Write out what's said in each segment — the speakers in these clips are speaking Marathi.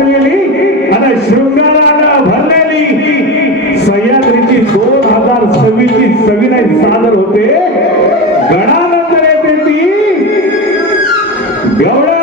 गाजलेली आणि शृंगारानं भरलेली सह्याद्रीची 2026 ची सविनय सादर होते. गणानंतर येते ती गवळण.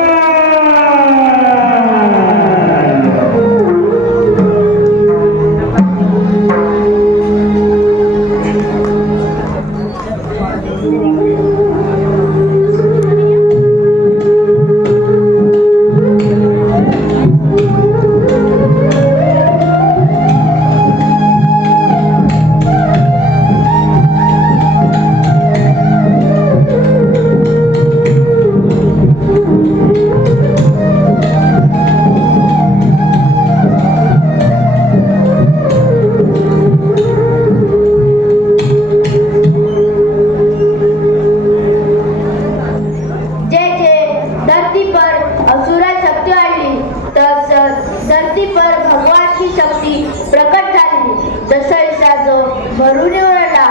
धरती पर भगवान की शक्ती प्रकट झाली. जसं जो भरून उरला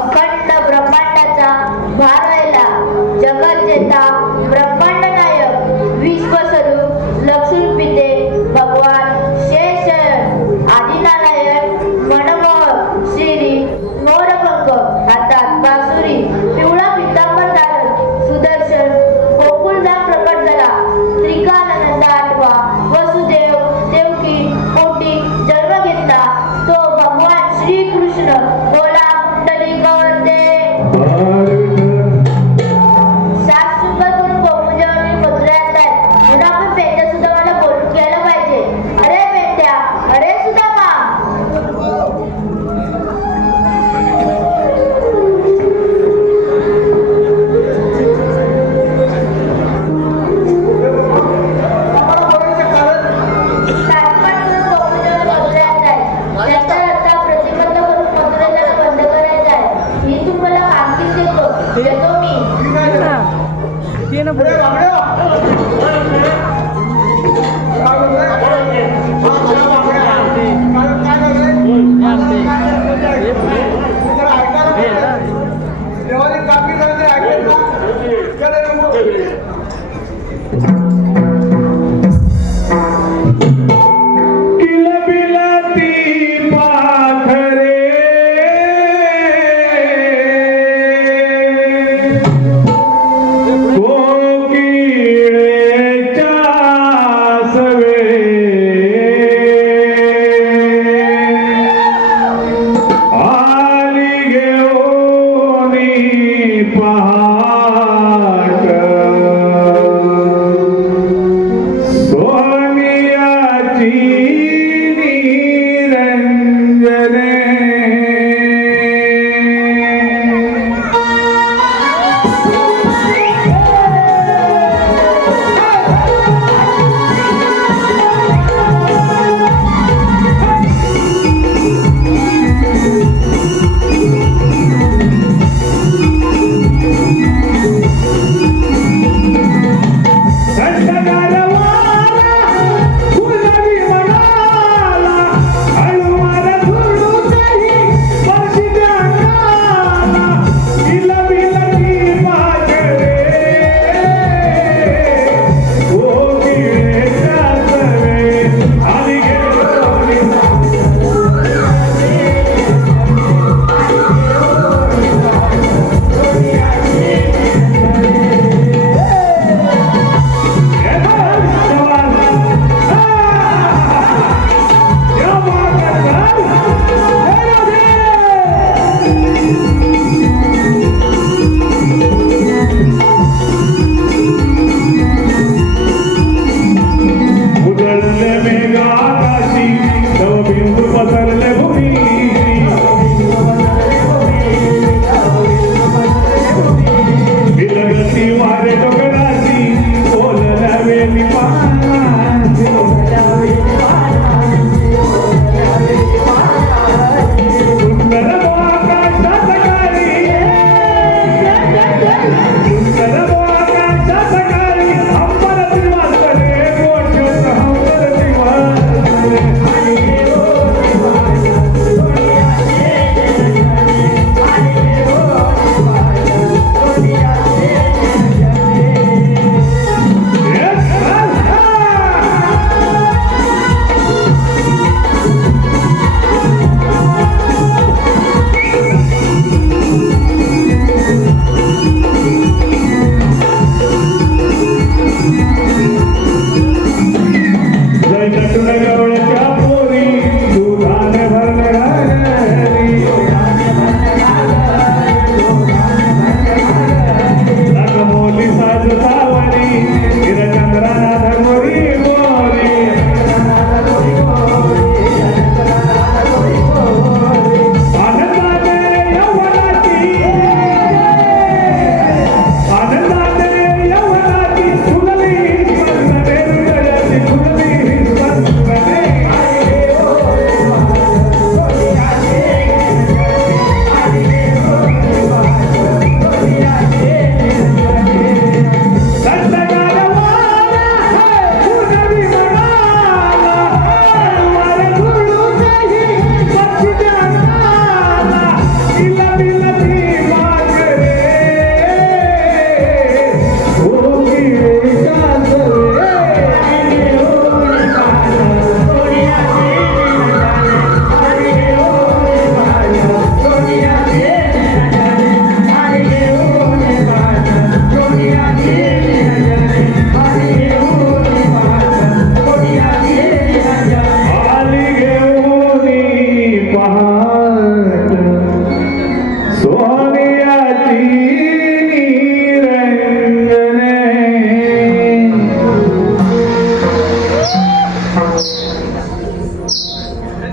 अखंड ब्रह्मांडाचा भार व्हायला. जगत जेता ब्रह्मांड नायक विश्वस्वरूप लक्ष्मी पिते भगवान शेष आदिनारायण मनमोहक श्री मोरपंख हातात बासुरी पिवळा पितांबर धारण सुदर्शन गोकुळधाम प्रकट झाला. त्रिकालानंद आठवा वसुदेव देवकी पोटी जन्म घेतला तो भगवान श्रीकृष्ण बोला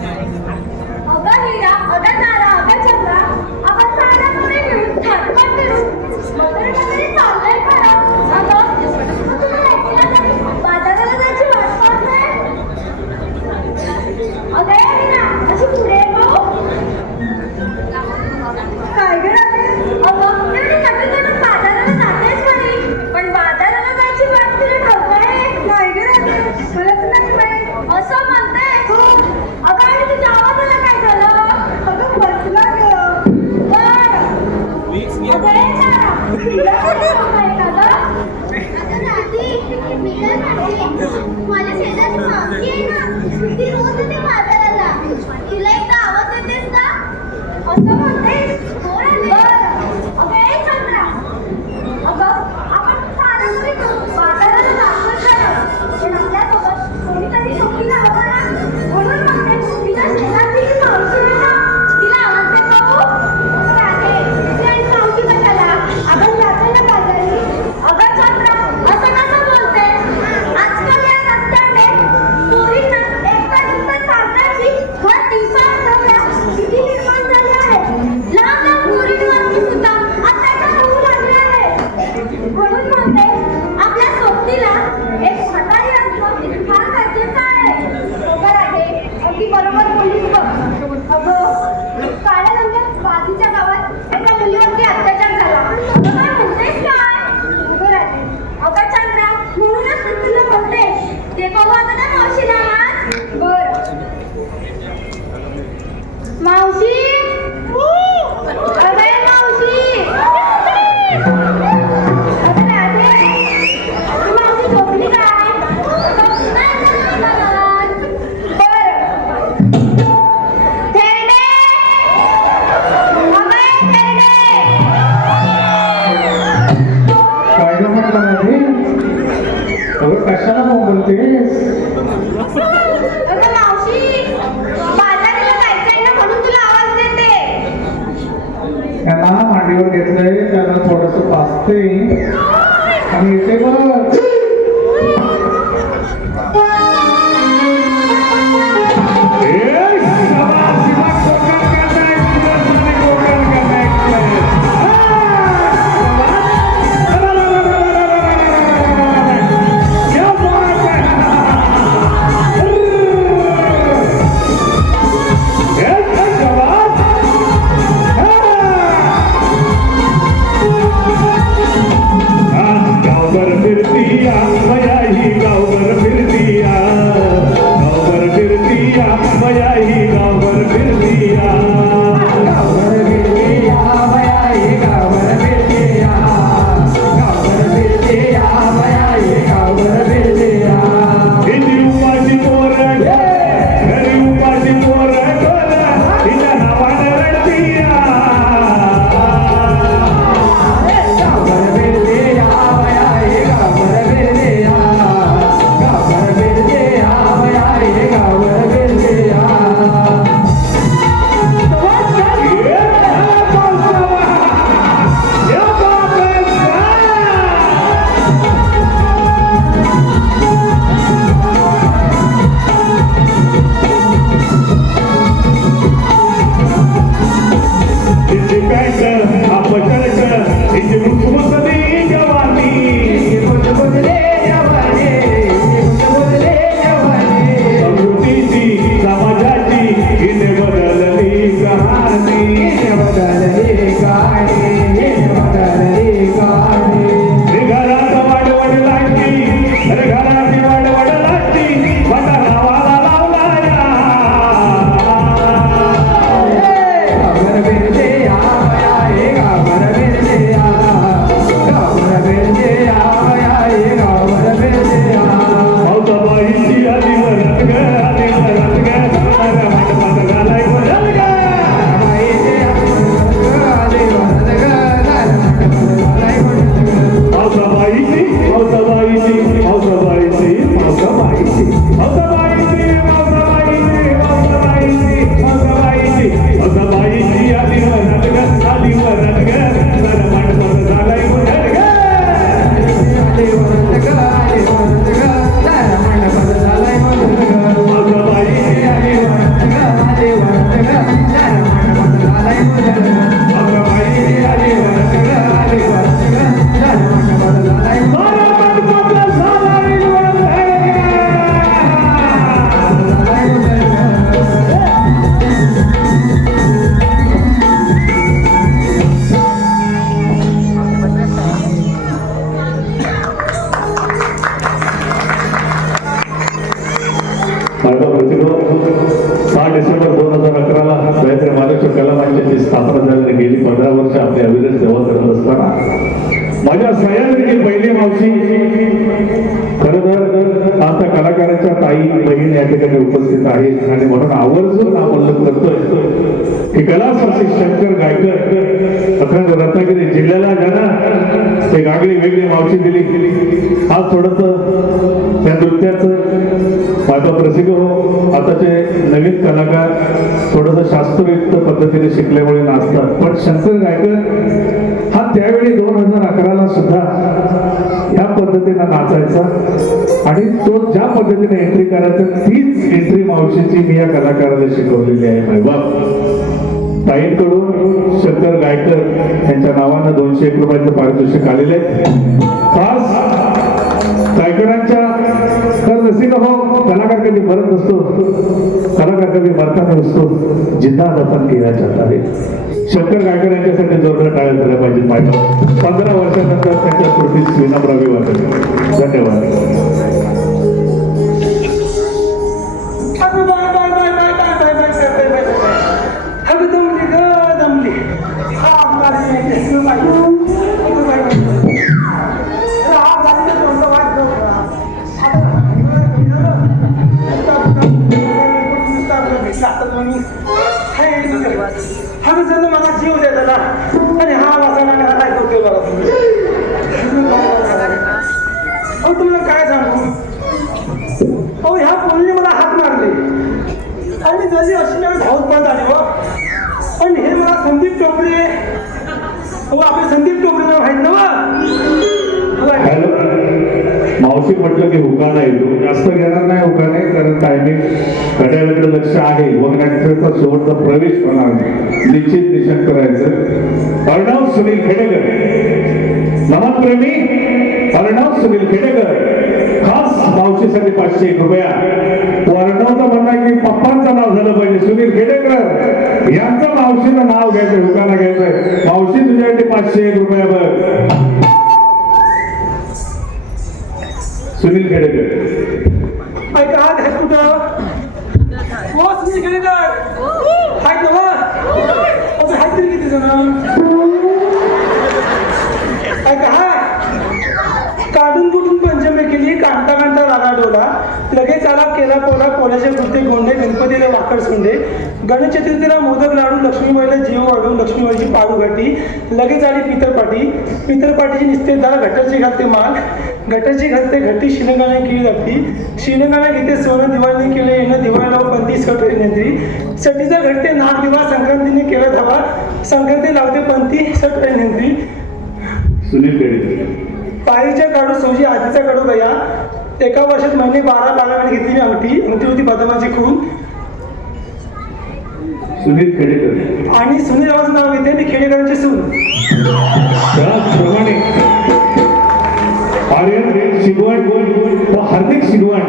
अगं हिरा, अगं तारा, अगं चंद्रा, आपण साऱ्या मुली मिळून थाटमाट करू. वगैरे वगैरे चाललंय खरं. अगं, मग तुला एकटीला जायची, बाजाराला जायची वाट पाहत नाही? अगं ये हिरा, अशी पुढे ये गं. काय गं राधे? अगं, एवढी नवीन नवीन बाजाराला जातेस खरी, पण बाजाराला जायची वाट तुला ठाऊक आहे? नाही गं राधे, मला तर नाही माहित. असं म्हणते? अगं आणि तुझ्या आवाजाला काय झालं? अगं बसला गं. बरं. अगं ये तारा, तुला काय ठाऊक आहे का गं? अगं राधी, मी काय म्हणते, माझ्या शेजारची मावशी आहे ना, ती रोज येते बाजाराला. तिला एकदा आवाज देतेस का? असं म्हणतेस? हो राधे. बरं. अगं ये चंद्रा. अगं, आपण सारं मुली मिळून बाजाराला जातोय खरं, पण आपल्यासोबत कोणीतरी जोडीला हवं ना. म्हणून म्हणते, तिच्या शेजारची जी मावशी आहे ना, तिला आवाज दे का हो? अगं राधे, ती आणि मावशी कशाला? आपण जातोय ना बाजारी. अगं चंद्रा, असं कसं बोलतेस? आजकाल या रस्त्याने पोरींना एकटा दुसऱ्या चालण्याची हर दिवसा आठवड्या भीती निर्माण झाली आहे. लहान लहान पोरींवरती सुद्धा अत्याचार होऊ लागले आहे. म्हणून म्हणते, आपल्या सोबतीला एक म्हातारी असणं फार गरजेचं आहे. बरोबर आहे, अगदी बरोबर बोललीस बघ. अगं, काळ्या रंगात बाजूच्या गावात एका मुलीवरती अत्याचार झाला. अगं काय म्हणतेस काय? बरोबर आहे. अगं चंद्रा, म्हणूनच मी तुला म्हणते, ते पाहू आता ना मावशीला आज. बरं. मावशी, अगं ये मावशी. अगं राधे, ती मावशी झोपली काय? अगं, नाही झोपली का? बरं. थेरडे, अगं ये थेरडे. काय गं म्हटलं राधे? अगं कशाला बोलतेस? अगं मावशी, बाजाराला जायचंय ना, म्हणून तुला आवाज देते. त्यांना मांडीवर घेतलंय, त्यांना थोडस पाचते आणि येते बघ. गावभर फिरतीया मया ही गावभर फिरतीया, गावभर फिरतीया मया ही गावभर फिरतीया, गावभर फिरतीया मया ही गावभर फिरतीया, गावभर फिरतीया मया ही गावभर फिरतीया. हिची उपाशी पोरं घरी उपाशी पोरं हिच्या नावानं रडतीया. गावभर फिरतीया मया ही गावभर फिरतीया, गावभर फिरतीया मया ही गावभर फिरतीया. माझा प्रतिभा 6 डिसेंबर 2011ला गायत्री महाराष्ट्र कला मंचाची स्थापना झाली. गेली 15 वर्ष आपली अविरत सेवा करत असताना माझ्या सह्याद्रीची पहिली मावशी, खरं तर आता कलाकारांच्या ताई बहीण या ठिकाणी उपस्थित आहेत आणि म्हणून आवर्जून आमंत्रण करतोय की कला साक्षी शंकर गायकर अखंड रत्नागिरी जिल्ह्याला ज्यांना ते गागडी वेगळी मावशी दिली. आज थोडस त्या नृत्याचं माझा प्रसिद्ध हो. आताचे नवीन कलाकार थोडस शास्त्रयुक्त पद्धतीने शिकल्यामुळे नाचतात, पण शंकर गायकर हा त्यावेळी 2011ला सुद्धा ह्या पद्धतीने नाचायचा आणि तो ज्या पद्धतीने एंट्री करायचा तीच एंट्री मावशीची मी या कलाकाराला शिकवलेली आहे. मायबाप ताईंकडून शंकर गायकर यांच्या नावानं 201 रुपयाचं पारितोषिक आलेले आहे. खास गायकरांच्या तर नसीब हो, कलाकार कधी मरत नसतो, कलाकार कधी मरताना नसतो, जिंदा दफन केला जात आहे. शंकर गायकर यांच्यासाठी जोरदार टाळ्या झाल्या पाहिजेत. माझ्या 15 वर्षानंतर त्यांच्या स्मृतीस विनम्र वाटेल. धन्यवाद. मला जीव देताना आणि हा वासाला काय करतोय बघा तुम्ही. अहो तुम्हाला काय सांगू, अहो ह्या पोलीने मला हात मारले आणि जशी अशी मी धावत पळत आली हो. पण हे मला संदीप टोपरे, हो आपले संदीप टोपरे माहित नव. मावशी म्हटलं की हुकाणा येतो, जास्त घेणार नाही हुकाणे, कारण टायमिंग घड्याळाकडे लक्ष आहे. वगनाट्याचा शेवटचा प्रवेश होणार निश्चित निशाण करायचं. अर्णव सुनील खेडेकर, नमन प्रेमी अर्णव सुनील खेडेकर खास मावशीसाठी 501 रुपया. अर्णवचं म्हणणं आहे की पप्पांचं नाव झालं पाहिजे सुनील खेडेकर, यांचं मावशीचं नाव घ्यायचंय, हुकाणा घ्यायचंय. मावशी तुझ्यासाठी 501 रुपया बघ. सुनील खेडेकर ऐका हात आहे कुठं हो सुनील खेडेकर हाय नवा हाय तरी किती जण ऐका हाय काढून कुठून पंचमी केली, काढता काढता राणा डोला लगेच आला केला पोला, पोल्याचे कृत्य गोंडे, गणपतीला वाकड सोंडे, गणेश चतुर्थीला मोदक लाडू, लक्ष्मीबाईला जीव वाढू, लक्ष्मीबाईची पाडू घाटी, लगेच आली पितरपाटी, पितरपाटीची निस्ते दार, घटाची घालते माग, घटाची घालते घटी, शिनगाने केली जाती, शिनगाने घेते सोनं, दिवाळीने केले येणं, दिवाळीला पंती सट नेंद्री, सटीचा घडते नाग दिवा, संक्रांतीने केला धावा, संक्रांती लावते पंती सट नेंद्री. सुनील खेडेकर पायीच्या काढू सोजी, आधीचा काढू गया, एका वर्षात महिने 12 महिने घेतली अंगठी, अंगठी होती बदामाची खून. सुनील खेडेकर आणि सुनील रावाचं नाव घेते आणि खेडेकरांची सून. त्याचप्रमाणे आर्यन शिगवण व हार्दिक शिगवण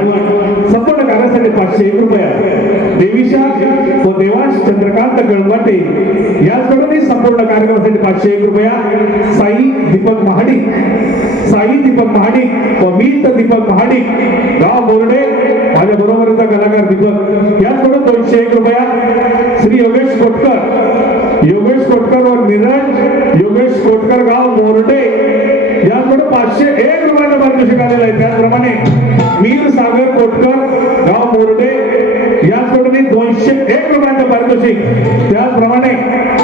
संपूर्ण कार्यासाठी 501 रुपया. देवीशा व देवांश चंद्रकांत गळवाटे याचकडूनही संपूर्ण कार्यक्रमासाठी 501 रुपया. साई दीपक महाडिक, साई दीपक महाडिक व मीत दीपक महाडिक गाव बोर्डे माझ्या बरोबरचा कलाकार दीपक याचकडून 201 रुपया. श्री योगेश कोटकर, योगेश कोटकर व निरंज योगेश कोटकर गाव बोर्डे याचकडून 501 रुपयाचं पारितोषिक आलेलं आहे. त्याचप्रमाणे मीर सागर कोटकर गाव बोर्डे याचकडून 201 रुपयाचं पारितोषिक. त्याचप्रमाणे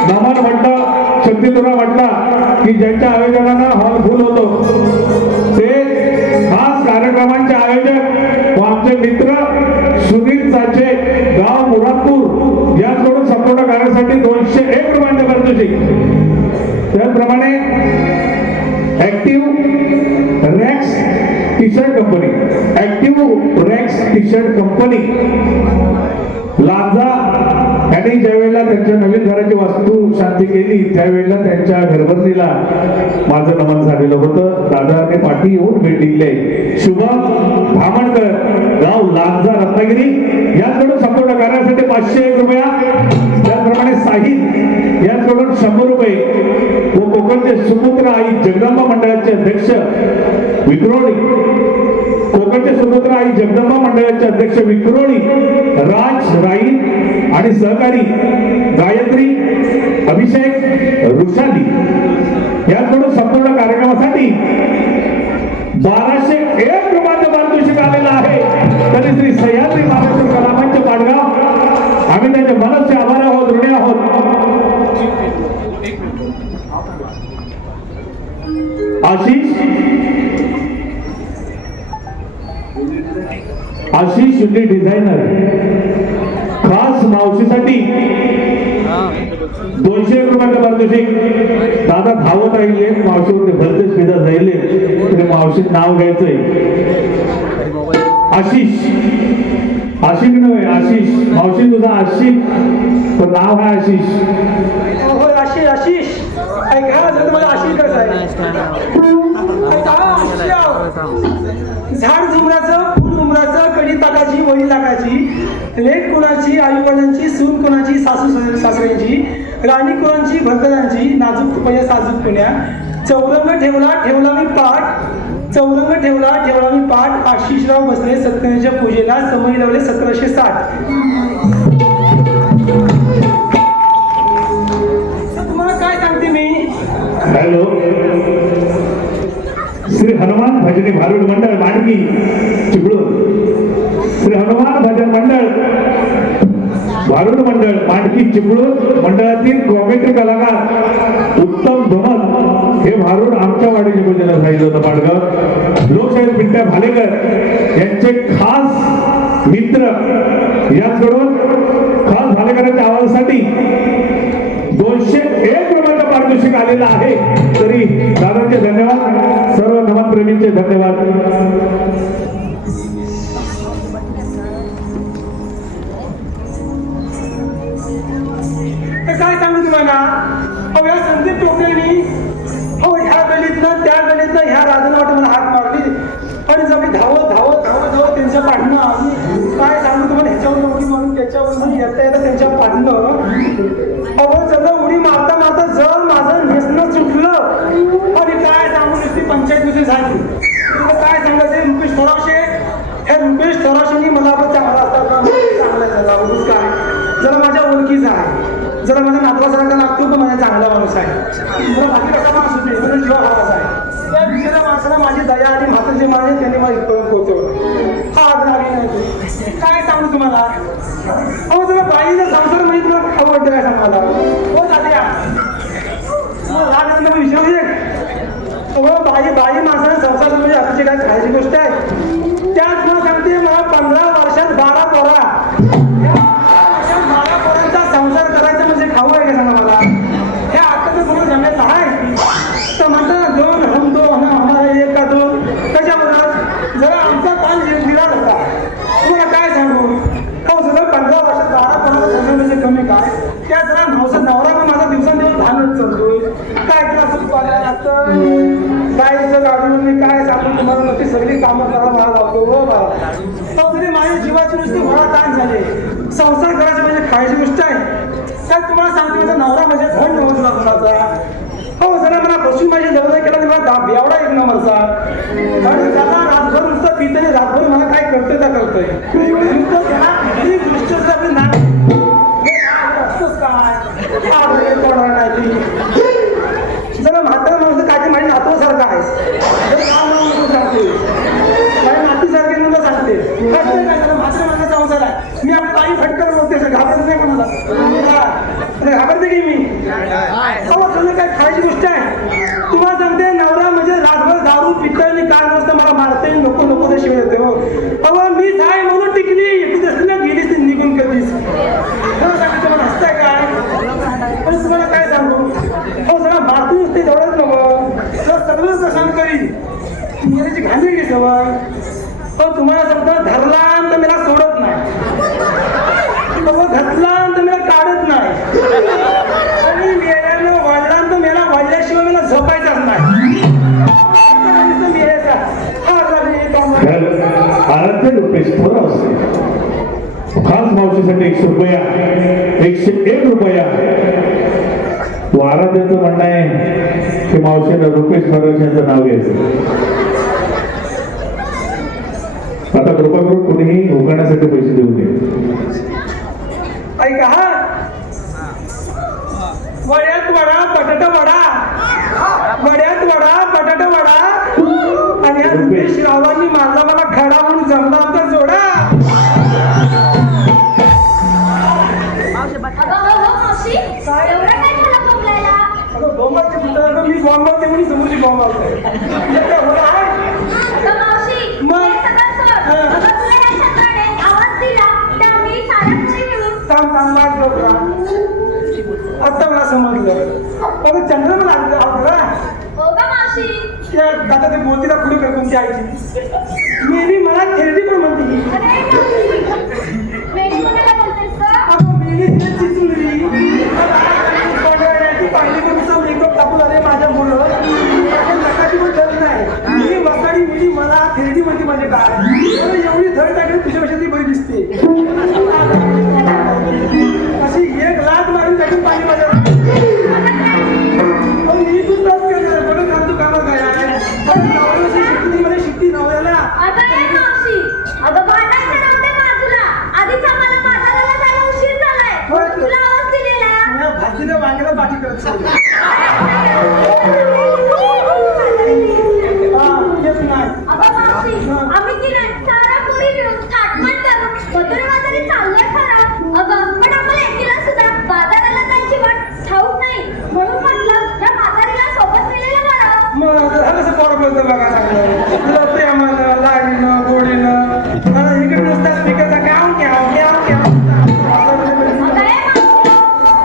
नमन म्हटलं, शक्तितुरा म्हटला की ज्यांच्या आयोजनानं हॉल फुल होतो ते खास कार्यक्रमांचे आयोजक व आमचे मित्र सुनील साचे गाव मुरादपूर याचकडून संपूर्ण कार्यासाठी 201 रुपयाचं पारितोषिक. त्याचप्रमाणे active racks T shirt company, active racks T shirt company Lanja यांनी ज्यावेळेला त्यांच्या नवीन घराची वास्तू शांती केली त्यावेळेला त्यांच्या घरबंदीला माझं नमन झालेलं होतं. दादाने पाठी येऊन भेट दिली. शुभम धामणकर गाव लांजा रत्नागिरी याचकडून संपूर्ण कार्यासाठी 501 रुपया. त्याचप्रमाणे साहिल याचकडून 100 रुपये व कोकणचे सुपुत्र आई जगदंबा मंडळाचे अध्यक्ष विक्रोळी, कोकणचे सुपुत्र आई जगदंबा मंडळाचे अध्यक्ष विक्रोळी राज राई आणि सहकारी गायत्री अभिषेक ऋषाली याकडून संपूर्ण कार्यक्रमासाठी 1201 रुपयाचं पारितोषिक आलेलं आहे. तरी श्री सह्याद्री महाराष्ट्र कलामंच पाडगाव आम्ही त्यांच्या मनाचे आभार आहोत, ऋणी आहोत. आशिष शुद्धी डिझायनर खास मावशीसाठी 201 रुपयाचं पारितोषिक. दादा धावत राहिले मावशीवरती भलतेच फिरत राहिले तरी मावशी नाव घ्यायचंय. आशिक नव्हे आशिष. मावशी तुझा आशिक पण नाव आहे आशिष. होय आशिष ऐका जर तुम्हाला आशिष कसं आहे झाड झुमराचं फुल उमराचं कडी ताकाची वही लागायची लेक कोणाची आई वडिलांची सून कोणाची सासू सासऱ्यांची राणी कोणाची भरतरांची नाजूक तुपया साजूक पुण्या चौरंग ठेवला मी पाठ चौरंग ठेवला मी पाठ. आशिषराव बसले सत्यनारायणच्या पूजेला समय लावले 1760. तुम्हाला काय सांगते मी. हॅलो श्री हनुमान भजनी भारूड मंडळ मांडकी चिपळूण. श्री हनुमान भजन मंडळ भारूड मंडळ मांडकी चिपळूण मंडळातील कॉमेडी कलाकार उत्तम धोमन हे भारूड आमच्या वाडीच्या पूजेला सांगितलं होतं. पाडगाव लोकशाहीर पिंट्या भालेकर यांचे खास मित्र याचकडून खास भालेकरांच्या आवाजासाठी 201 रुपयाचं पारितोषिक आलेलं आहे. तरी दादांचे धन्यवाद, सर्व नमन प्रेमींचे धन्यवाद. काय सांगू तुम्हाला. अहो या संदीप टोकेनी ह्या गलीतनं त्या गलीतनं ह्या राजनावाट मला हाक मारली आणि जर मी धावत त्यांच्या पाठणं काय सांगू तुम्हाला. ह्याच्यावर उडी मारून त्याच्यावर येता त्यांच्या पाठणं अहो सगळं उडी मारता जर माझं नेसणं सुटलं आणि काय सांगू नुसती पंचायत दुसरी झाली. तुला काय सांगायचं रुपेश थोराशे हे रुपेश थोराशेंनी मला आपण चांगला असतात ना चांगला झाला काय जरा माझ्या ओळखीचा आहे जरा माझ्या नातवासारखा लागतो पण माझा चांगला माणूस आहे. जरा बाकी कसा माणूस होते मला जीवा हवाचा आहे. त्या विषयाला माणसाला माझी दया आणि म्हातारे जे माणूस त्यांनी मला इथपर्यंत पोहोचवलं. हा आग्रह नाही काय सांगू तुम्हाला. अहो जरा बाईचा संसार माहिती तुला खाऊ वाटतं काय सांग मला. हो दाद्या राग विषय बाई माणसाला संसार म्हणजे अतिशय काय खायची गोष्ट आहे. त्याच मला सांगते मला 15 वर्षात 12 पोरा 12 पोरांचा संसार करायचा म्हणजे खाऊ आहे का सांगा मला. हे आता तर कोणी सांगायचं आहे तर म्हणतात 2 हम 2 आम्हाला 1 का 2 त्याच्यामुळं जरा आमचा ताण दिला होता. तुम्हाला काय सांगू हो सगळं 15 वर्षात 12 पोरांचा संसार म्हणजे कमी काय त्या जरा नवरा पण माझा दिवसांदिवस लहानच चालतोय. काय तुला सुख पाहायला लागतं गाडीचं गाडीवर मी काय सांगू तुम्हाला नक्की सगळी कामं करायला मला लावतो. हो बाबा तो तरी माझ्या जीवाची नुसती घोडा ताण झाले. संसार करायची म्हणजे खायची गोष्ट आहे. तर तुम्हाला सांगतो माझा नवरा म्हणजे धन नवरा कुणाचा. हो जरा मला बसून माझी लग्न केलं मला एवढा 1 नंबरचा आणि त्याला रातभर नुसतं पिताने रातभर मला काय करतोय त्या करतोय नुसतं त्याला ही गोष्ट जर आपली असतोच काय जरा म्हातारा माणसं काय माझ्या नातवासारखं आहे. सांगते माझ्या नातीसारखे मुलं सांगते काय म्हातारा माझा संसार आहे. मी आपली ताई फटकन बोलते घाबरत नाही कोणाला घाबरते की मी. काय खायची गोष्ट आहे. तुम्हाला सांगते नवरा म्हणजे रातभर दारू पितं आणि काय नसतं मला मारते नको ते शिवाय देते. हो अहो मीच आहे म्हणून टिकली एकटीच असते ना गेलीच निघून कधीच. सांगितलं मला हसताय काय आणि तुम्हाला काय सांगू हो जरा मारती नसते तेवढंच नको जरा सगळंच नशान करी मेल्याची घांदी घे सवय. हो तुम्हाला सांगतो धरला तर मला सोडत नाही घातला तर मला काढत नाही आणि मेल्यानं वाढला तर मला वाढल्याशिवाय मला झोपायचाच नाही. आराध्य रुपेश थोराव खास मावशीसाठी 100 रुपया 101 रुपया. आराध्याचं म्हणणं आहे की मावशीनं रुपेश थोराव यांचं नाव घ्यायचं. आता कृपया कोणीही उखाण्यासाठी पैसे देऊ नये. ऐका हा, वड्यात वडा बटाटा वडा, वड्यात वडा बटाटा वडा, आणि या रुपेश रावांनी मारला मला खडा म्हणून जमला आमचा जोडा. अगं हो हो मावशी, एवढं काय झालं बोंबलायला? अगं बॉम्बाची पुतळा, मी बॉम्ब लावते म्हणून समोरची बॉम्ब लावते. अगं मावशी, मग? हे सगळं सोड. हा. अगं तुला या चंद्राने आवाज दिला त्या मी साऱ्या पुढे मिळून थांब थांब लाग डोकरा. आता मला समजलं. अगं चंद्र मला आवडला. हो का मावशी? त्या आता ते बोलतीला पुढे फेकून द्यायची. मेली मला थेरडी पण म्हणते. अरे मावशी, मेली कोणाला बोलतेस गं? अगं मेली तिला चिचुंदरी. ती पाहिली कोणीचा मेकअप टाकून आले माझ्या मुलं. नकाची पण धड नाही. मी वसाडी मुली मला थेरडी म्हणते म्हणजे काय. अरे एवढी धड टाकली तुझ्यापेक्षा ती बरी दिसते. अशी एक लाट मारून टाकून पाणी माझ्या. मी तू त्रास केला कुठं खातो कामा काय शिकती मला शिकती नवऱ्याला. अगं ए मावशी, अगं भांडायचं राहू दे बाजूला. आधीच आम्हाला बाजाराला जायला उशीर झालाय. होय. तुला आवाज दिलेला. माझ्या भाजीला वांग्याला पाठी करत चालली. हा, येत नाही. अगं मावशी, आम्ही तिने साऱ्या पोरी मिळून थाटमाट करून मधुरे बाजारी चाललोय खरं. अगं पण आम्हाला एकटीला सुद्धा बाजाराला जायची वाट ठाऊक नाही. म्हणून म्हटलं या म्हातारीला सोबत नेलेलं बरं. मग हा कसं पोर बोलतो बघा चांगलं. तुला प्रेमानं लाडीनं गोडीनं मला इकडे नुसता स्पीकरचा घ्याव घ्याव घ्याव घ्याव. अगं ए मावशी,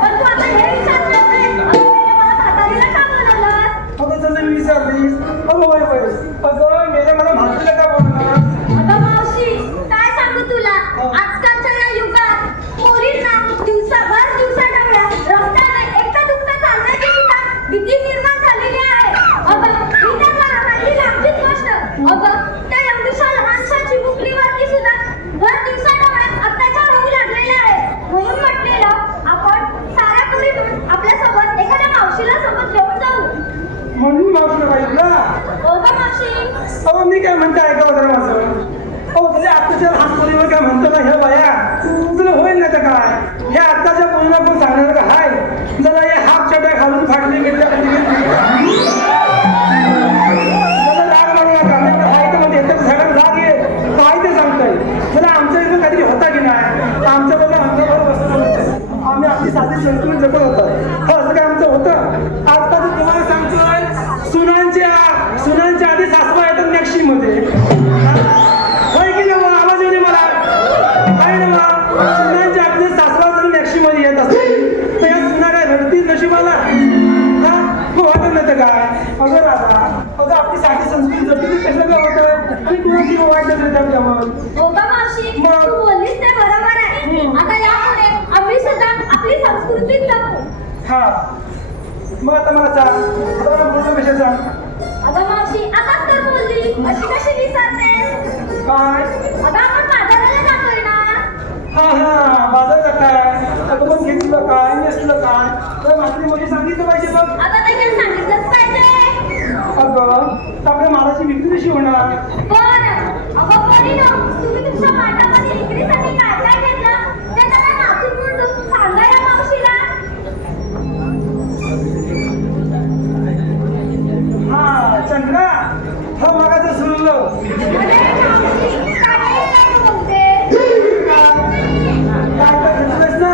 पण तू आता हे विचारलं नाही. अगं मेल्या मला म्हातारीला का बोलावलंस? अगं तसं मी विचारलीस. अगं वय वय अगं मेले मला म्हातारीला का बोलणार. अगं मावशी, काय सांगू तुला? आजकालच्या या युगात पोरींना दिवसाढवळ्या रस्त्याने एकटं दुखतं चालण्याची सुद्धा भीती निर्माण झालेली आहे. अगं ही त्या काळातली लांबचीच गोष्ट. अगं त्या एवढीशा लहानशा चिमुकलीवरती सुद्धा भर दिवसाढवळ्यात अत्याचार होऊ लागलेले आहे. म्हणून म्हटलेलं आपण साऱ्या पोरी मिळून आपल्यासोबत एखाद्या मावशीला सोबत घेऊन जाऊ. म्हणून मावशीला पाहिजे. हो का मावशी? अहो मी काय म्हणते ऐका जरा माझं. अहो तुझ्या आत्ताच्या लहान मुलीवर काय म्हणतो ना हे बाया तुला होईल ना तर काय. हे आत्ताच्या मुलीला कोण सांगणार का हाय जरा हे हाफ चड्या घालून फाटली गेल्या राग लागू नका. नाही तर हाय तर म्हणजे याच्यात सगळ्यात राग ये काय ते सांगताय. जरा आमच्या इथं काहीतरी होता की नाही आमच्या बरोबर आमच्याबरोबर बसत आम्ही आपली साधी संस्कृती जगत होतो. हो असं काय आमचं होतं. आजकाल तुम्हाला सांगतोय सुनांच्या आधी सासवा येतात मॅक्सीमध्ये. होय की ना मग आवाज येऊ मला काय ना मग सुनांच्या आधी सासवा जर मॅक्सीमध्ये येत असेल तर या सुना काय रडतील नशिबाला. हा हो वाटत नाही तर काय. अगं राधा अगं आपली साधी संस्कृती जपली कसं काय होतं आणि कुणाची वाईट नजर त्यावर. हो का मावशी? मग? तू बोललीस ते बरोबर आहे. आता यापुढे आम्ही सुद्धा आपली संस्कृती जपू. हा मग आता मला सांग आता मला बोलतो कशा सांग. अगं मावशी, आताच तर बोलली. अशी कशी विसरतेस? काय अगं आपण बाजाराला जातोय ना. हा हा बाजारात काय आता पण घेतलं काय नेसलं काय तर माझी मोठी सांगितलं पाहिजे बघ. आता ते काही सांगितलंच पाहिजे. अगं तर आपल्या मालाची विक्री कशी होणार. बरं. अगं पोरीनो, तुम्ही तुमच्या माठामध्ये विक्रीसाठी काय काय घेतलं ते जरा नाचून बोलून सांगा या मावशीला. हा चंद्रा हा मगाचं सुरलं. अरे मावशी, काय बोलते? काय घेतलंस ना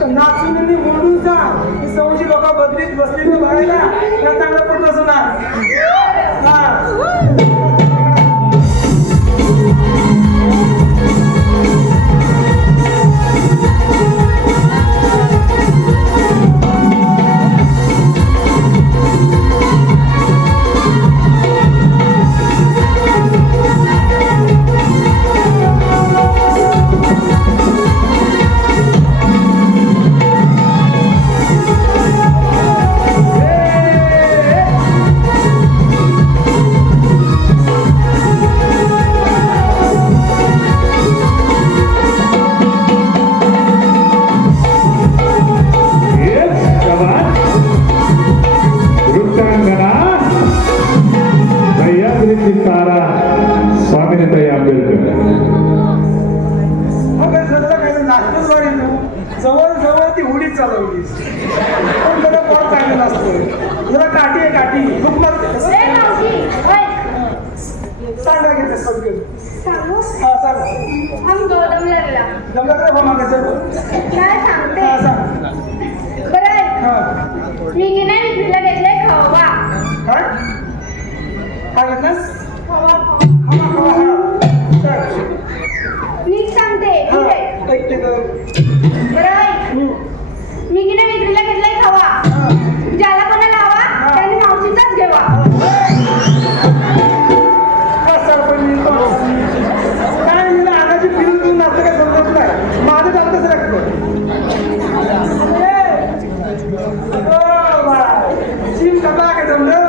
तर नाचून आणि बोलून सांग. ही सवयी लोक बदलीत बसली बघायला त्या चांगलं पण असणार. हा असतोच बरी तू जवळ जवळ ती उडीच चालवलीस पण जरा पोट चांगलं नसतं जरा काठी आहे काठी खूप मारते ए मावशी होय सांगा घेते सगळं सांगू हा सांगा हम गोदम लागला जमलं का बा मागायचं काय सांगते हा सांग बरं आहे हा मी की नाही विक्रीला घेतले खवा काय काय घेतलंस खवा हा हा हा सांग नीट सांगते हा ठीक आहे ऐकते तर बरं आहे मी की नाही विक्रीला घेतलाय खवा हा ज्याला कोणाला हवा त्याने मावशीचाच घ्यावा काय मला आणाची फिरून तू नातं काय समजत नाही माझं चालतंच लागतं चिम कसा काय जमलं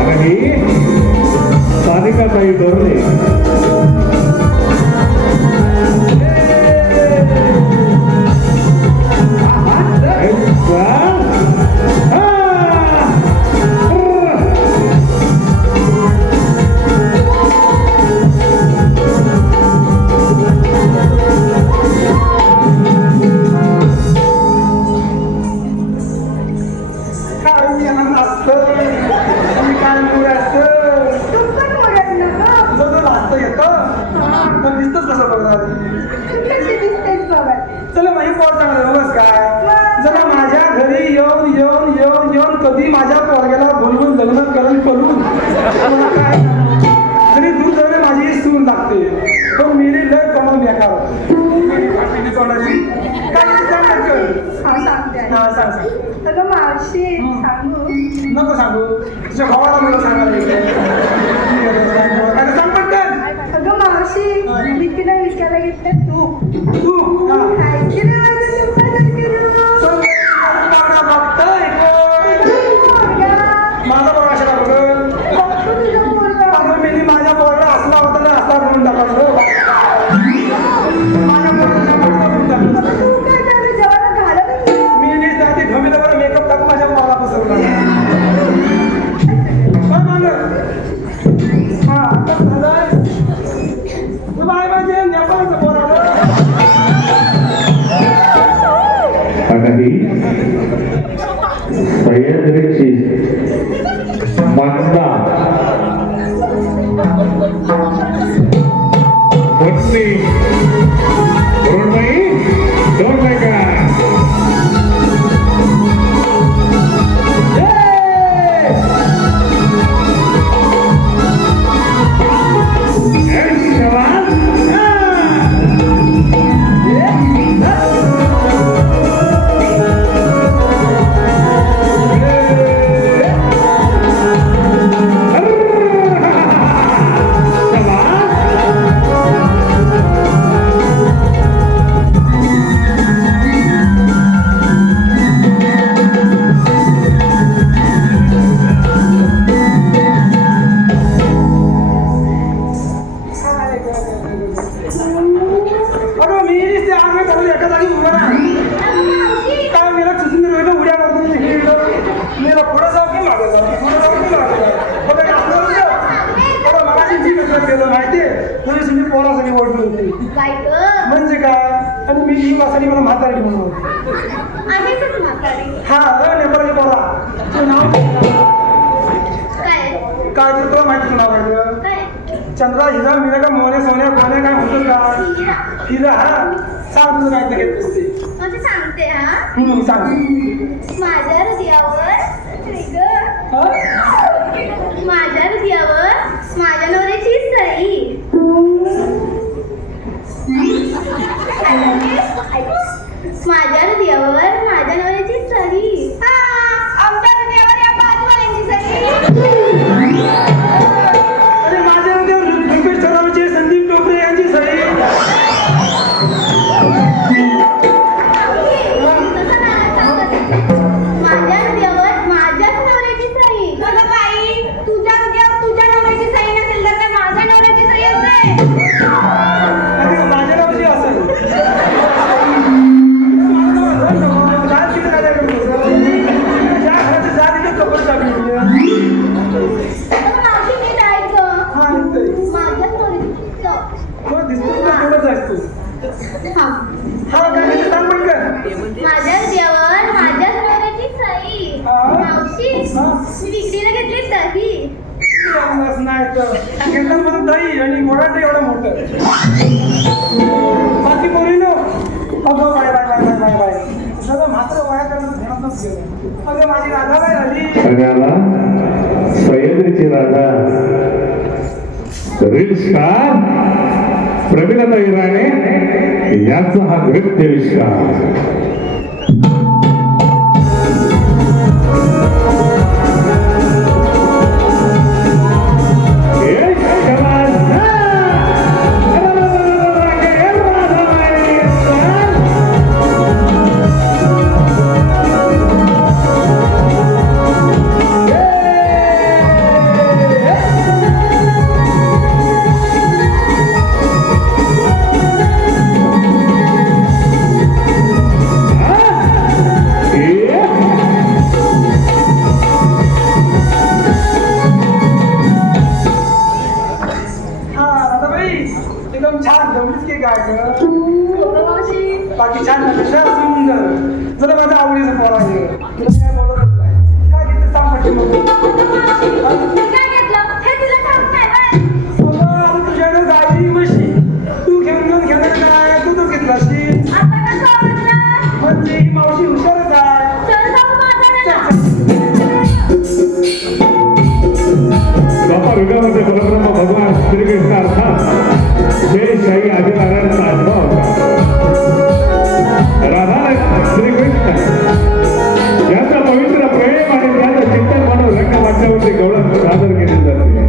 आणि सानिका ताई डोरले चला माझी पोर चांगलं नमस्कार जरा माझ्या घरी येऊन येऊन येऊन येऊन कधी माझ्या पोरग्याला बोलवून लग्न करून मला काय जरी दूर जाणे माझी सून लागते पण मेरी लय कमवून बेकार कोणाची काय सांगते हा सांग सांग अगं मावशी सांगू नको सांगू तुझ्या भावाला मला सांगायला सांग पटकन अगं मावशी मी तिला विचारायला घेतले तू तू हा काय केलं माझं दुकानात केलं बघतोय माझा पोरा अशा बघ बघतो तुझं पोरगं. माझं मेली माझ्या पोराला असला होता ना असला म्हणून टाकायचं माझ्या पोराला म्हणून टाकायचं तू काय झालं जेवण घालत नाही. मी नीट नाही ते घमीला बरं मेकअप टाकून माझ्या पोराला फसवला पण मागं हा आता झालं तू बाय माझे नेपाळचं पोराला आणि सह्याद्रीची मंदा पत्नी मृण्मयी डोरलेकर अगं मी ते आम्ही चालू एका जागी उभं राहा काय मेला चुचून रोहिला उड्या मारतो मेला पुढे जाऊ की मागे जाऊ पुढे जाऊ की मागे जाऊ बघा आपलं बघा मगाशी मी कसं केलं माहितीये तुझी सगळी पोरासाठी ओढली होती काय गं? म्हणजे काय आणि मी ही वासाठी मला म्हातारी म्हणून होती आहेसच म्हातारी. हा नेपाळची पोरा तुझं नाव काय काय तर तुला माहिती नाव आहे तुझं? काय चंद्रा हिरा मिरा का मोने सोन्या गोण्या काय म्हणतो का हिरा हा सांग तुझं काय घेत असते म्हणजे सांगते हा सांग माझ्या हृदयावर काय गं? हा? माझ्या हृदयावर माझ्या नवऱ्याची सई माझ्या हृदयावर माझ्या नवऱ्याची सही आमच्या हृदयावर या बाजूवाल्यांची सही अरे माझ्या हृदयावर व्यंकटेश ठरावचे संदीप टोपरे यांची सही तसं नाही सांगत. कीर्तनमध्ये दही आणि गोडाटे एवढं मोठं. बाकी पोरीनो, अगं bye bye bye bye bye bye. सगळं मात्र वया करणं ध्यानातच गेलं. अगं माझी राधा काय झाली? सगळ्याला सह्याद्रीची राधा रील स्टार प्रवीणता इराणे याचा हा नृत्य विष्कार. बाकी छान झालं सुंदर. जरा माझ्या आवडीचं पोर आहे. तुला काय बोलत नाही काय घेते सांग पाठी मग. तुझ्याकडे गाडी म्हशी तू घेऊन घेणार काय? तू घेतला असेल म्हणजे ही मावशी हुशारच आहे. युगामध्ये परब्रह्म भगवान श्रीकृष्ण अर्थात जय शाही आदिनारायणचा अनुभव होता. राधा श्रीकृष्ण याचा पवित्र प्रेम आणि त्याचं चिंतन म्हणून रंगमंचावरती गौरव सादर केले जाते.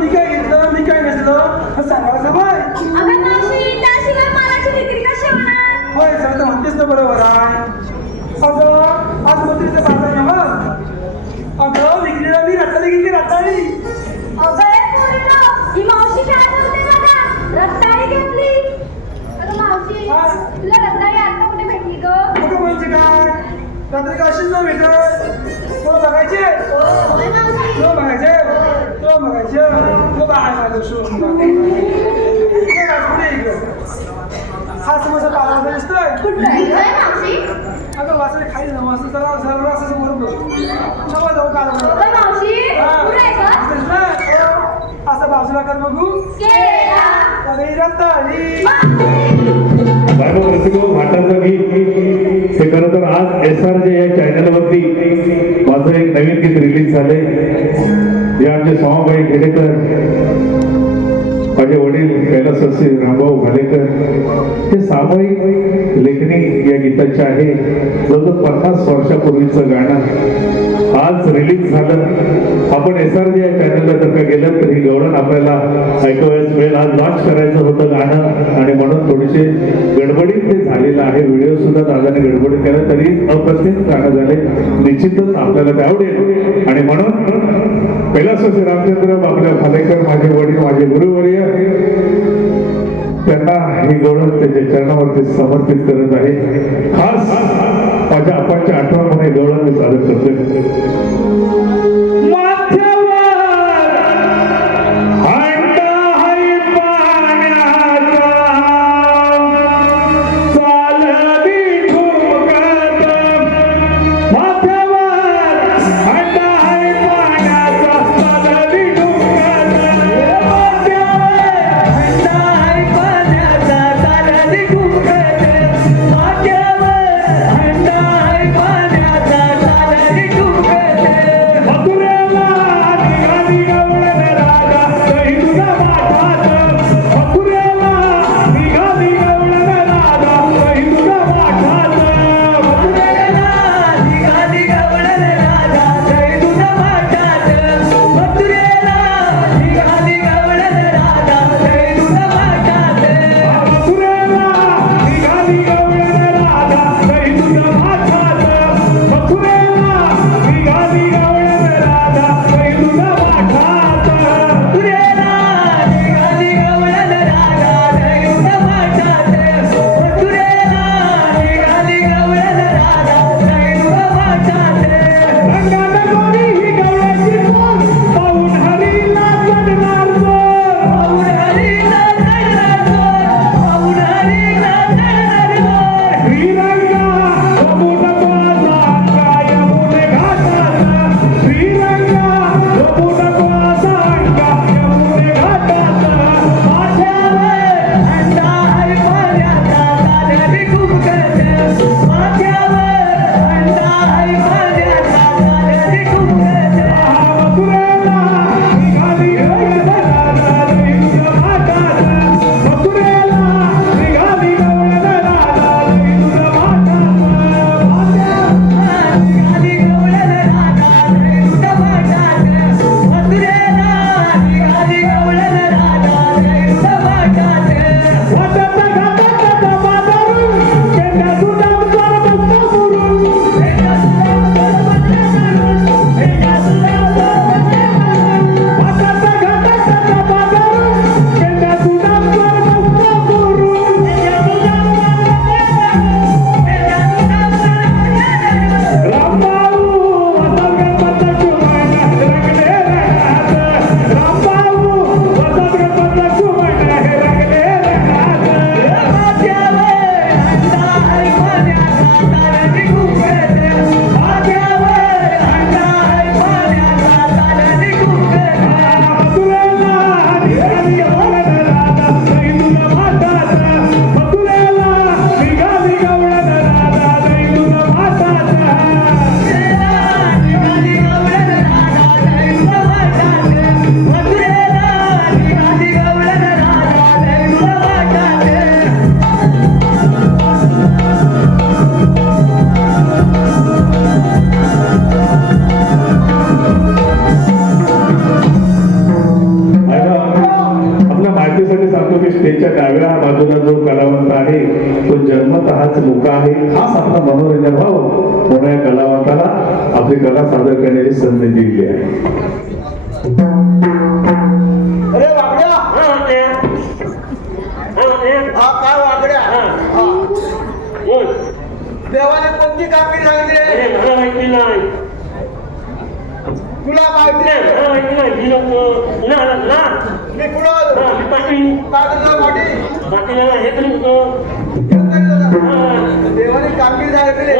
मी काय घेतलं सांगायला सवय. होय जर तर म्हणतेस तर बरोबर आहे. अगं आज मत्रीचं बाजार ना मग. अगं विक्रीला मी रत्ताळी घेतली रत्ताळी. अगं म्हणजे काय रात्री का अशीच ना भेटत. तो बघायचे तो बघायचे तो बघायचे तो बाहेर माझं शोध हा समोसा पाला दिसतोय. अगं वासरे खाली ना वासरे जरा जरा असं बरोबर नवा जाऊ काल असं बाजूला कर बघू. रत्ताळी भाटाचं गीत हे खरं तर आज SRJ या चॅनलवरती माझं एक नवीन गीत रिलीज झालंय. जे आमचे स्वामाबाई खेडेकर माझे वडील कैलासवासी रामभाऊ भालेकर हे सामूहिक लेखणी या गीताचे आहे. जवळजवळ 50 वर्षापूर्वीचं गाणं आज रिलीज झालं. आपण SRJ या चॅनलला जर का गेलं तर ही गवळण आपल्याला ऐकवायच वेळ आज लॉन्च करायचं होतं गाणं आणि म्हणून थोडेसे गडबडीत ते झालेलं आहे. व्हिडिओ सुद्धा दादाने गडबडीत केला तरी अप्रतिम गाणं झाले. निश्चितच आपल्याला ते आवडेल आणि म्हणून कैलासवासी रामचंद्र बाबल्या भालेकर माझे वडील माझे गुरुवर्य त्यांना ही गौरव त्याच्या चरणावरती समर्पित करत आहे. खास माझ्या आपांच्या आठवण म्हणून गौरव मी सादर करतोय. आपल्या स्टेजच्या डाव्या बाजूला जो कलावंत आहे तो जन्मतःच मुका आहे. हाच आपला मनोरंजन भाव म्हणून या कलावंताला आपली कला सादर करण्याची संधी दिली आहे. अरे वाकड्या हा काय वाकड्या देवाने कोणती कामगिरी सांगितली तुला माहिती नाही मी कुणा काय करतो पाटील देवाने कामगिरी सांगितली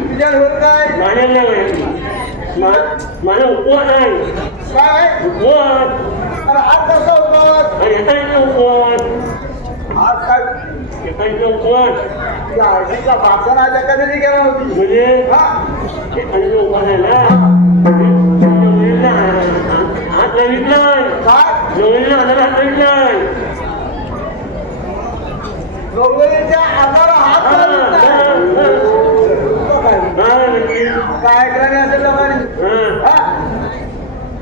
तुझ्या होत काय माझा उपवास आहे काय उपवास अरे आज कसा उपवास एकांचा उपवास आज काय एकांचा उपवास या आरतीचा भाषण आज एखाद्याने केला होती म्हणजे हा एकांचा उपवास आहे ना हात लावितलाय काय नवरीला हाताला हात लावितलाय गौरीच्या आधारा हात लावला. काय ऐकलं असेल लोकांनी हा?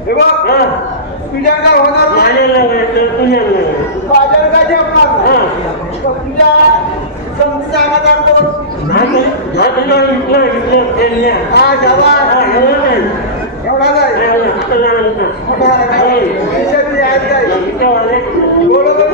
हे बघ तुझ्या काय होणार माझ्या काय जपणार तुझ्या समजा कोण हा जवा एवढा जाय बरोबर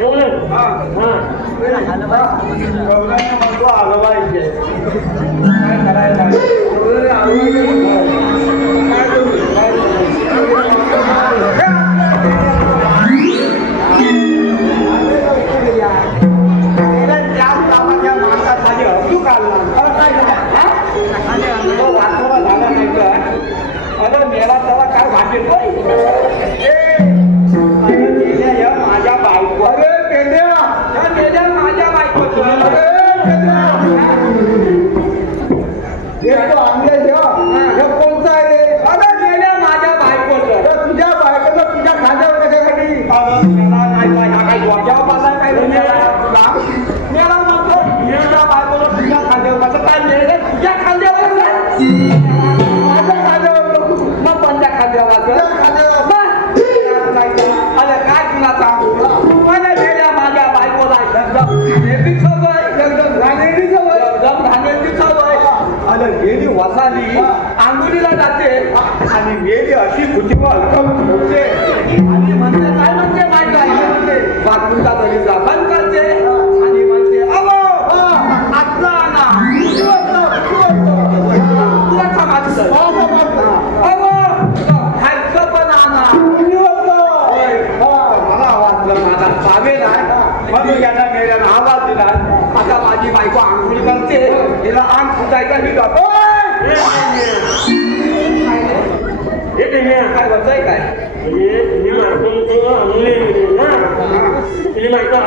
एवढं हा हा गवळ्याने म्हणतो आजोबा इथे काय करायला गवळ्याने आजोबा इथे काय मेला त्याला काय वाटेल माझ्या बायको अरे पेंड्या माझ्या बायको कोणता आहे अरे गेल्या माझ्या बायकोचं तुझ्या बायकोचं तुझ्या खांद्यावर कशासाठी मेला नाही काय गोट्यावर पासा काय मेला म्हणतो मेला बायकोला तुझ्या खांद्यावर कसं काय मेले तुझ्या खांद्यावर माझ्या खांद्यावर मग कोणत्या खांद्यावर अरे काय तुला सांगू मला गेल्या माझ्या बायकोला घाणेरडी सवय अरे गेली वसाली आंघोळीला जाते आणि गेली अशी भुतीवर होते आणि म्हणते काय म्हणते माझी आई म्हणते बाथरूमचा तरी बंद करते आणि म्हणते अगो आत्ता ना तुला थांबायचं अगो खायचं पण आणा मला वाटलं माझा सावे नाही म्हणून यांना मेल्यानं आवाज दिला आता माझी बायको आंघोळी करते तिला अंग फुटायचा मी जातो काय म्हणताय काय तुम्ही माहिती आणले ना तुम्ही माहिती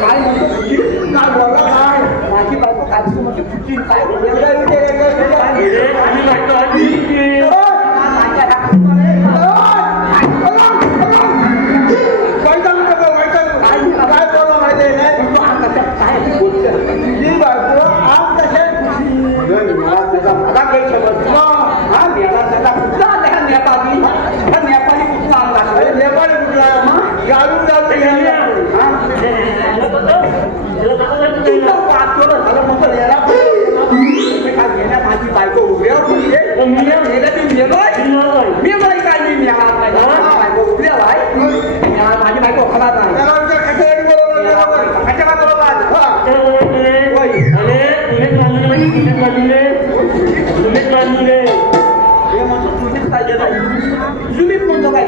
काय म्हणतो तुझी काय बोला काय माझी बायको काय म्हणते तुझी काय तुम्ही माझी बायको उभ्या माझी बायको खरा नाही तुम्हीच म्हणतो काय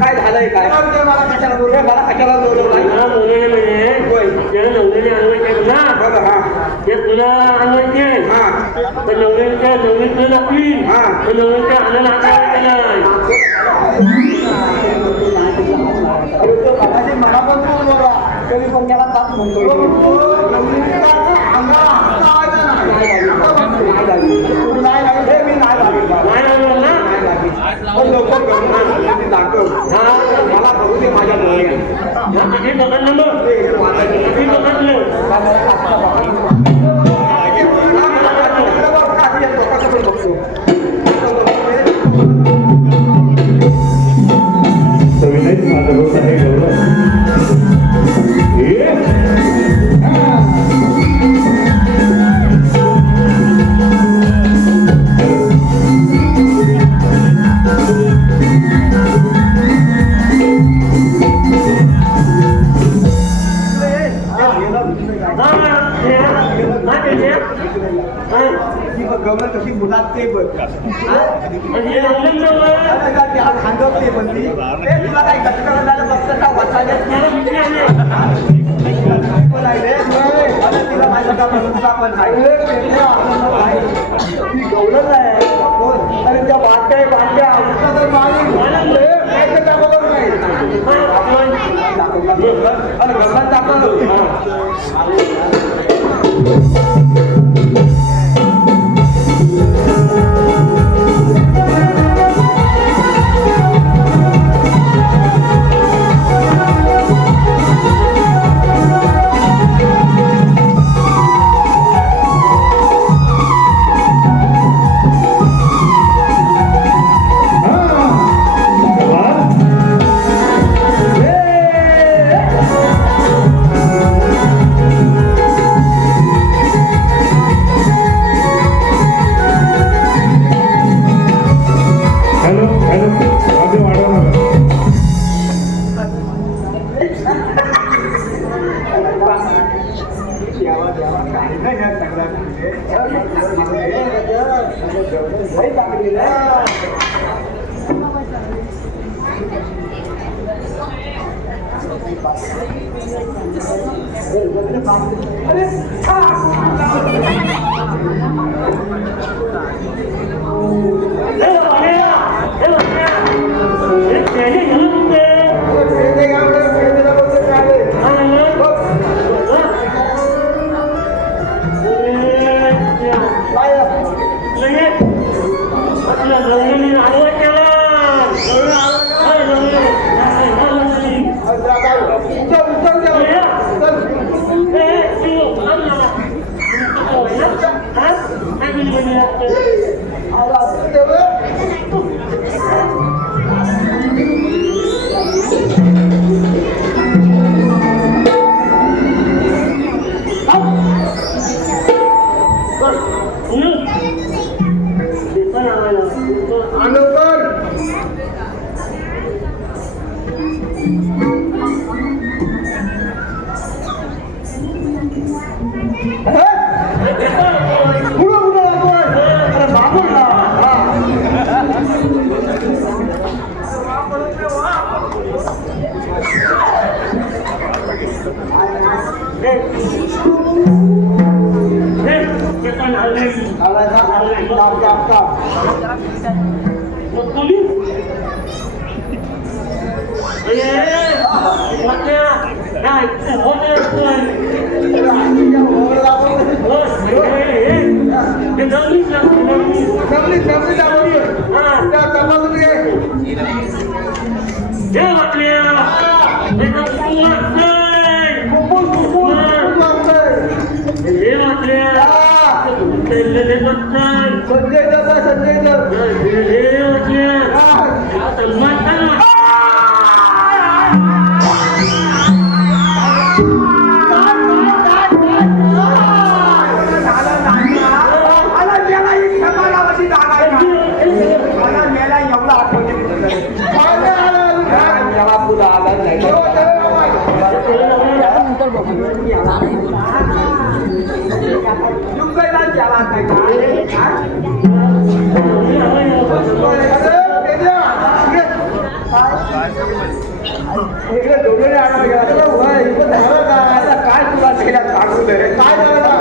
काय झालंय काय मला कशाला बोलवलं ते तुला आणवायचे पण नवऱ्याच्या नवरीचं नकली पण नवऱ्याच्या आनंद आणायचं नाही मला पण बोलवला तरी पण त्याला ताप म्हणतो मी नाही लागेल ना पण लवकर मला बघू दे माझ्या डोळ्यात किती पकडलं मग किती पकडलं सविनय माझं होत आहे गौरव गमत कशी मुलात ते बघ त्याला खांदवते पण ती तुला काही घटना बघता वाचायला तिला माझ्या पण ती गौरव आहे अरे त्या वाट्या तर अरे घरात दाखवलं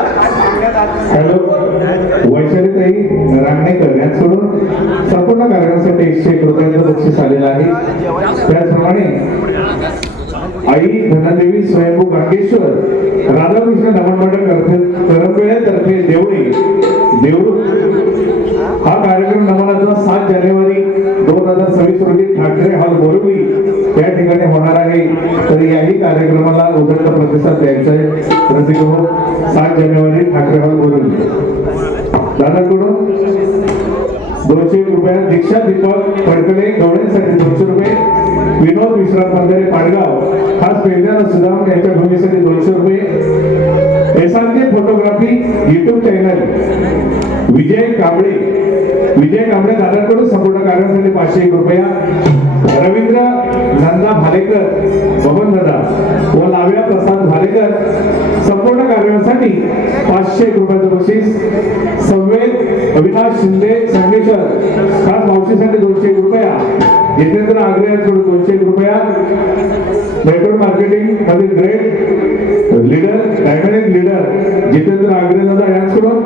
हॅलो, वैशालीताई रांगणेकर यांच्याकडून संपूर्ण कार्यक्रमासाठी 101 रुपयांचं बक्षीस आलेलं आहे. त्याचप्रमाणे आई धनादेवी स्वयंभू गांगेश्वर राधाकृष्ण नमन मंडळ करंबेळ्यातर्फे देऊळ हा कार्यक्रम नमनाचा 7 जानेवारी 2026 रोजी ठाकरे हॉल बोरिवली या ठिकाणी होणार आहे. तर याही कार्यक्रमाला उदंड प्रतिसाद द्यायचा आहे. रसिक हो, 7 जानेवारी ठाकरे हॉल बोरिवली. दादाकडून 201 रुपये. दीक्षा दीपक फडकले गवळ्यांसाठी 200 रुपये. विनोद विश्राम बंधारे पाडगाव खास पेरण्याला सुदाम यांच्या भूमीसाठी 200 रुपये. एसआरके फोटोग्राफी युट्यूब चॅनल विजय कांबळे दादाकडून संपूर्ण कार्यासाठी 501 रुपया. रवींद्र नंदा भालेकर बबन दादा व लाव्या प्रसाद भालेकर 500 रुपयाचं बक्षीस. संवेद अविनाश शिंदे संगेश्वर खास मावशीसाठी 200 रुपया. जितेंद्र आग्रे यांच्याकडून 200 रुपया. नेटवर्क मार्केटिंग मध्ये great leader dynamic leader Jitendra Agre दादा यांच्याकडून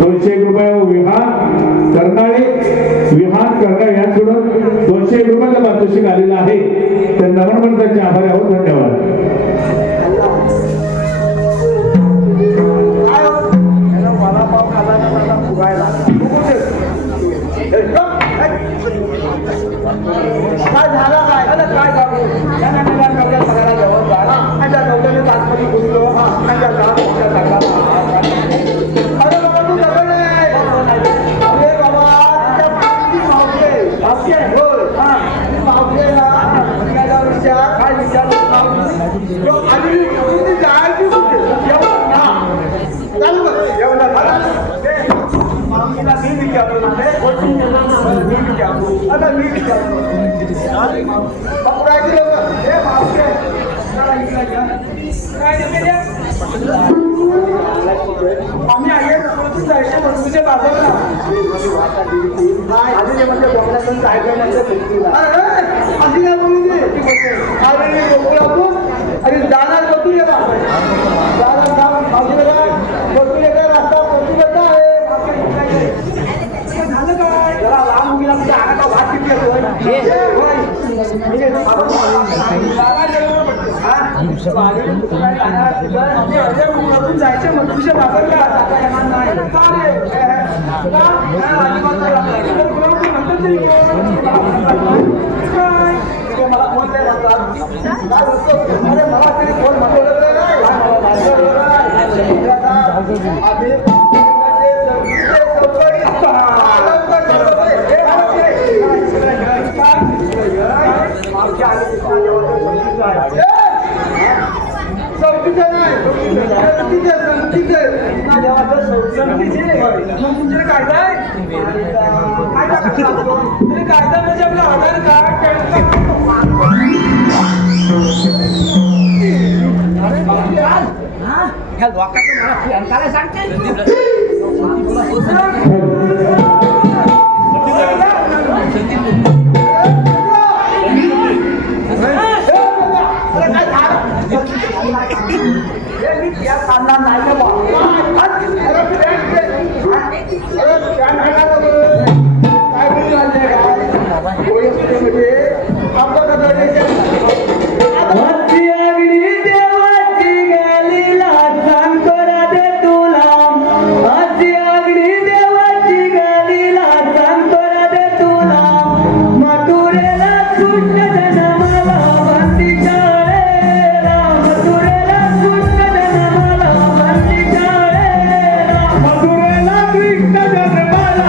200 रुपया. विहान करनाळे यांच्याकडून 200 रुपयाचा पारितोषिक आलेला आहे. तर नमन त्यांचे आभारी आहोत. धन्यवाद. वडापाव खाला ना त्याला फुगायला काय झालं काय काय सांगू त्यांना सगळ्याला जेवण झाला माझ्या नवऱ्याने तासमध्ये बोललो माझ्या अरे बाबा तू सगळं नाही अरे बाबा मावशे होय मावशेला काय विचार आणि जायची चालू जेवण मामीला मी विचारलो आता मी विचारलो बापरायचे लोक हे मावशे आम्ही आहे जायचं वस्तूच्या बाजारला आधी म्हणजे बोकड्यातून जायचं अशी काय बोलली अरे बोकडातून अरे जाणार बघू ये जाणार जाऊन मावशीला बघू ये रस्ता बघू येता झालं काय जरा लहान मुलीला तुझ्या आणाचा भात किती जायचं मग तुझ्या बाजारला मला फोन नाही मला तरी फोन कायदा म्हणजे आपलं आधार कार्ड ह्या लोकांचं मला फोन करायला सांगते मथुरेला कृष्ण जन्माला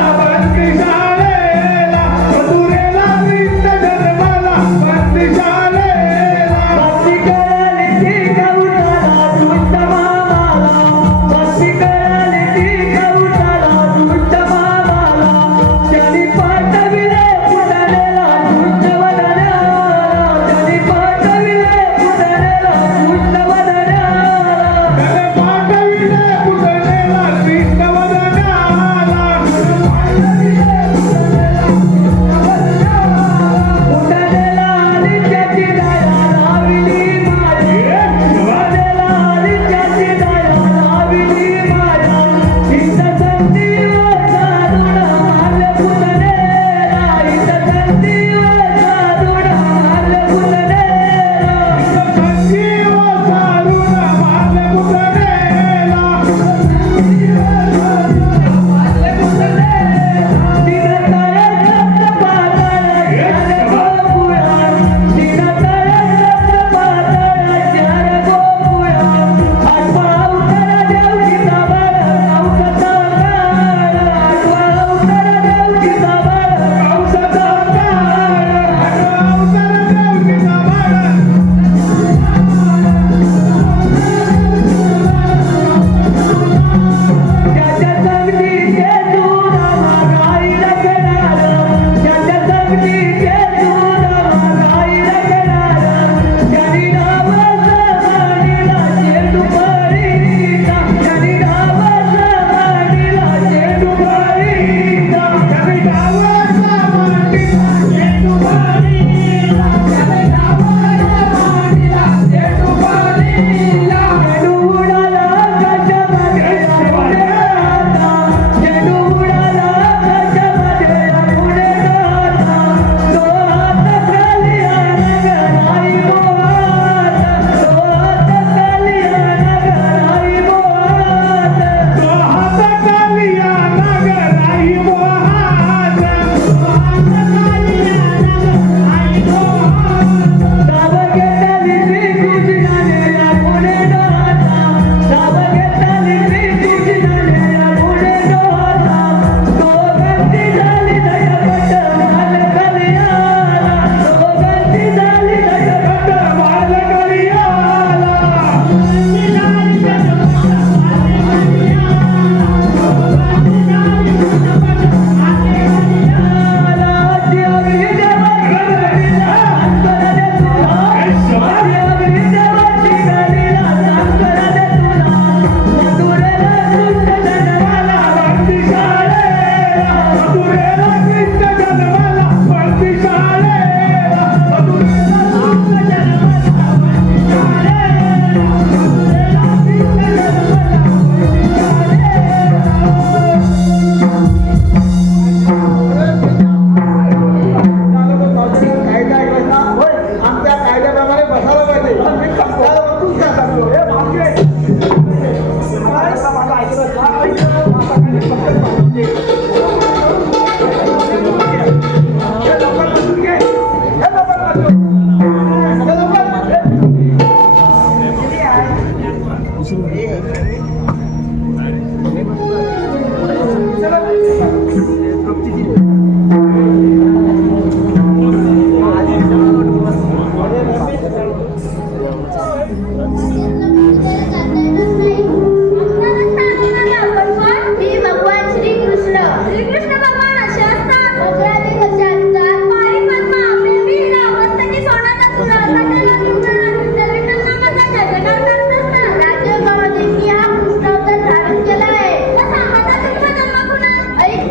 मी भगवान श्रीकृष्ण. श्रीकृष्ण भगवान असे असतात. भद्रादी कसे असतात. पायी पद्मा बिलबिला मस्तकी सोनाचा तुरा सगळ्याला तुरा जगन्नाथ नामाचा जयजयकार करत असतात. राजयोगामध्ये मी हा कृष्ण अवतार धारण केला आहे. मग सांगा तुमचा जन्म कुणा? ऐक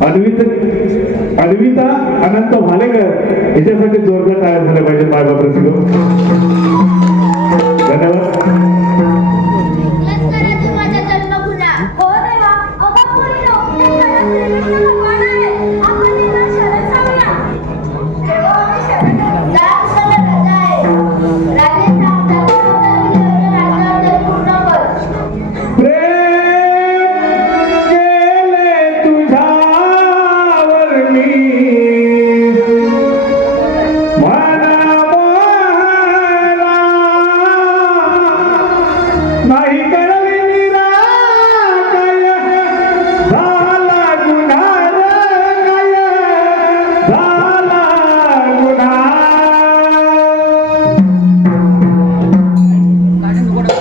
अन्विता अनंत भालेकर याच्यासाठी जोरदार टाळ्या झाल्या पाहिजे मायबाप रसिको. धन्यवाद. माझ्या जन्मभूमीला हो देवा अगं मुलीनो हे खरंच श्रीकृष्ण भगवान आहे आपण त्यांना शरण जाऊया देवा आम्ही शरण जाऊ जा तुला राजा आहे राजेचा आमचा राज्य पूर्ण कर प्रेम केले तुझ्यावर मी नाही कळली निराकय झाला गुन्हा काय झाला गुन्हा. धन्यवाद.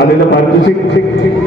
आलेलं पारितोषिक